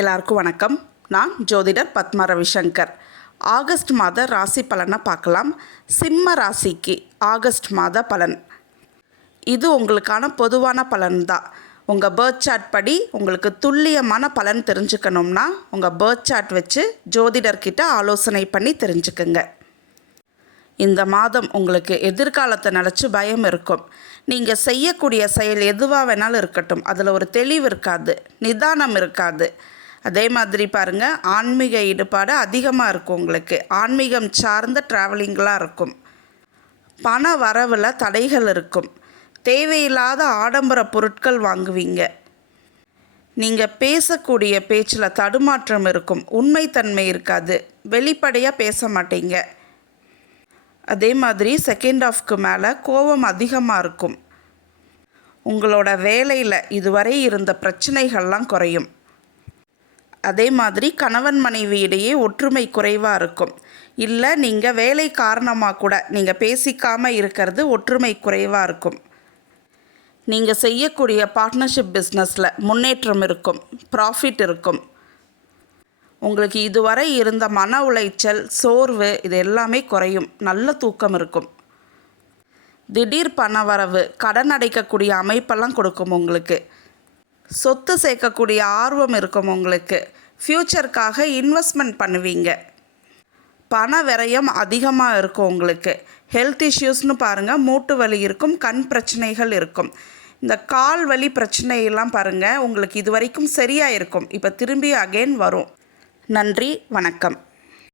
எல்லாருக்கும் வணக்கம். நான் ஜோதிடர் பத்மா ரவிசங்கர். ஆகஸ்ட் மாத ராசி பலனை பார்க்கலாம். சிம்ம ராசிக்கு ஆகஸ்ட் மாத பலன் இது உங்களுக்கான பொதுவான பலன் தான். உங்கள் பர்த் சார்ட் படி உங்களுக்கு துல்லியமான பலன் தெரிஞ்சுக்கணும்னா உங்கள் பர்த் சார்ட் வச்சு ஜோதிடர்கிட்ட ஆலோசனை பண்ணி தெரிஞ்சுக்குங்க. இந்த மாதம் உங்களுக்கு எதிர்காலத்தை நினச்சி பயம் இருக்கும். நீங்கள் செய்யக்கூடிய செயல் எதுவாக வேணாலும் இருக்கட்டும், அதில் ஒரு தெளிவு இருக்காது, நிதானம் இருக்காது. அதே மாதிரி பாருங்கள், ஆன்மீக ஈடுபாடு அதிகமாக இருக்கும். உங்களுக்கு ஆன்மீகம் சார்ந்த ட்ராவலிங்கெலாம் இருக்கும். பண வரவில் தடைகள் இருக்கும். தேவையில்லாத ஆடம்பர பொருட்கள் வாங்குவீங்க. நீங்கள் பேசக்கூடிய பேச்சில் தடுமாற்றம் இருக்கும். உண்மைத்தன்மை இருக்காது. வெளிப்படையாக பேச மாட்டீங்க. அதே மாதிரி செகண்ட் ஹாஃப்க்கு மேலே கோபம் அதிகமாக இருக்கும். உங்களோட வேலையில் இதுவரை இருந்த பிரச்சனைகள்லாம் குறையும். அதே மாதிரி கணவன் மனைவி இடையே ஒற்றுமை குறைவாக இருக்கும். இல்லை நீங்கள் வேலை காரணமாக கூட நீங்கள் பேசிக்காமல் இருக்கிறது ஒற்றுமை குறைவாக இருக்கும். நீங்கள் செய்யக்கூடிய பார்ட்னர்ஷிப் பிஸ்னஸில் முன்னேற்றம் இருக்கும், ப்ராஃபிட் இருக்கும். உங்களுக்கு இதுவரை இருந்த மன உளைச்சல், சோர்வு இது எல்லாமே குறையும். நல்ல தூக்கம் இருக்கும். திடீர் பணவரவு, கடன் அடைக்கக்கூடிய அமைப்பெல்லாம் கொடுக்கும். உங்களுக்கு சொத்து சேர்க்கக்கூடிய ஆர்வம் இருக்கும். உங்களுக்கு ஃப்யூச்சருக்காக இன்வெஸ்ட்மெண்ட் பண்ணுவீங்க. பண விரயம் அதிகமாக இருக்கும். உங்களுக்கு ஹெல்த் இஷ்யூஸ்னு பாருங்கள், மூட்டு வலி இருக்கும், கண் பிரச்சனைகள் இருக்கும். இந்த கால் வலி பிரச்சனையெல்லாம் பாருங்கள், உங்களுக்கு இது வரைக்கும் சரியாக இருக்கும், இப்போ திரும்பி அகெயின் வரும். நன்றி, வணக்கம்.